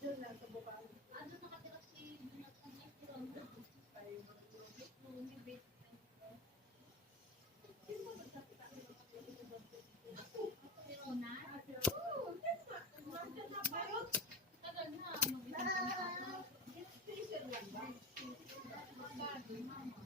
Doon lang sa bukaan. Ano nakatira si Bunak sa restaurant? Ay, mga lobby. Sino ba magkakita ng mga Si Ronan? Oo, that's not. Nandiyan na pa yun. Tagal na. Mag-isang Station lang ba? Mama.